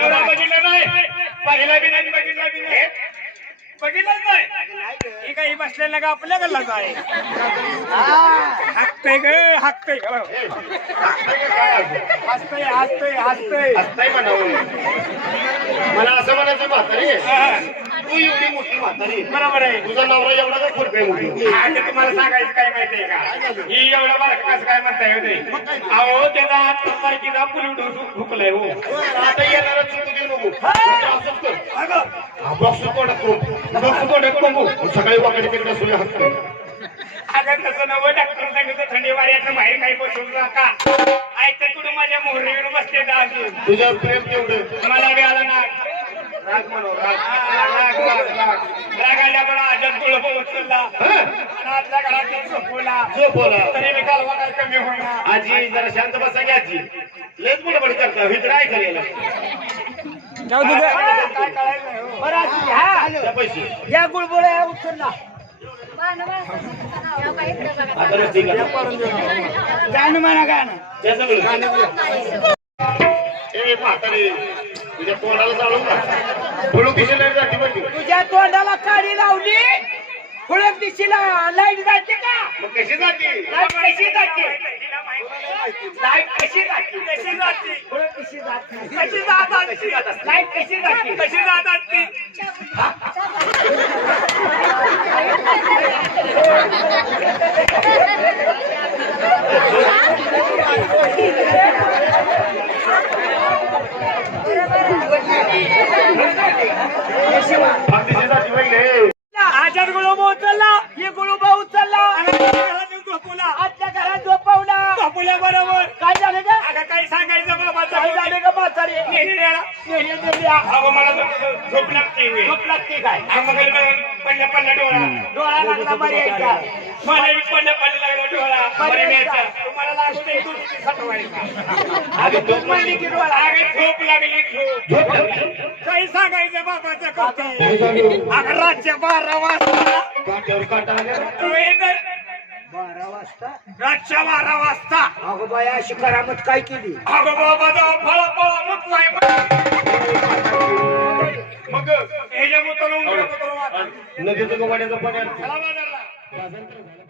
नवरा बघितलं नाही. पाहिला बी नाही बघितला बी नाही. बघितलंच नाही. ही काही बसलेलं का आपल्या गल्लाच आहे? ग हसतय हसतय हसतय म्हणावं. मला असं म्हणायचं म्हातारी तू एवढी मोठी म्हातारी बरोबर आहे. तुझा नवरा एवढा का मोठी? आता तुम्हाला सांगायचं काय माहितीये का? ही एवढा बारक कसं काय म्हणताय अहो त्याचा आठ तारखेला पुलू ढुकलाय हो. आता येणारा चुकू देऊ नको. बॉक्स तोडत बॉक्स नको. सकाळी वाकडे तिकडे सुया हात अगं तसं नवं डॉक्टर सांगितलं थंडी वाऱ्याचं बाहेर काही बसून नका. ऐकतं कुठं माझ्या मोहरीवर अजून? तुझ्यावर प्रेम तेवढं मला आला ना. राग म्हणावं राग. हा, राग राग राग. राग आल्या पण आजच तुळप उचलला आणि आतल्या घरात येऊन झोपवला. जो बोला तरी मी कालवा काय कमी होईना. आजी जरा शांत बसा की आजी. बडबड करता हे यायला. काय कळायला नाही हो. त्या पैसे. या गुळबुळ्या उचलला. गाणं म्हणा गाणं. त्याचं म्हातारी. तुझ्या तोंडाला जाळून का फुलू दिशेला जाती म्हणजे तुझ्या तोंडाला काडी लावली फुलक दिशीला लाइट जाते का? मग कशी जाती? लाइट कशी जाते. लाइट कशी जाते? कशी जाते? फुलक जात. कशी जात असते? लाइट कशी जाते? कशी जात असते? मग आजात गुळोबा उचलला ही गुळूबा उचलला. झोपवला आजच्या घरात झोपवला. झोपवल्या बरोबर काय झालं का अगं काही सांगायचं काय बाबाचं झालं का म्हातारे? मला झोप लागते. झोप लागते काय? अगं मग पडल्या पडल्या डोळा डोळा लागला बरी यायचा. मला बी पडल्या डोळा बरं न्यायचा. तुम्हाला लागू दे दूध सटवायचा आधी तूच म्हणली की डोळा अगं झोप लागली झोप काही सांगायचं बाबाचं कौतुक अगं रातच्या बारा वाजता काट्यावर काटा आल्या. वेळ बारा वाजता? रातच्या बारा वाजता। अगो बाया अशी करामत काय केली? अगं बाबा जाऊ फळा फळा मुतलाय मग ह्याच्या मुतला उमरा मुतला. नदीचं गोवाड्याचं पाणी बाजारला.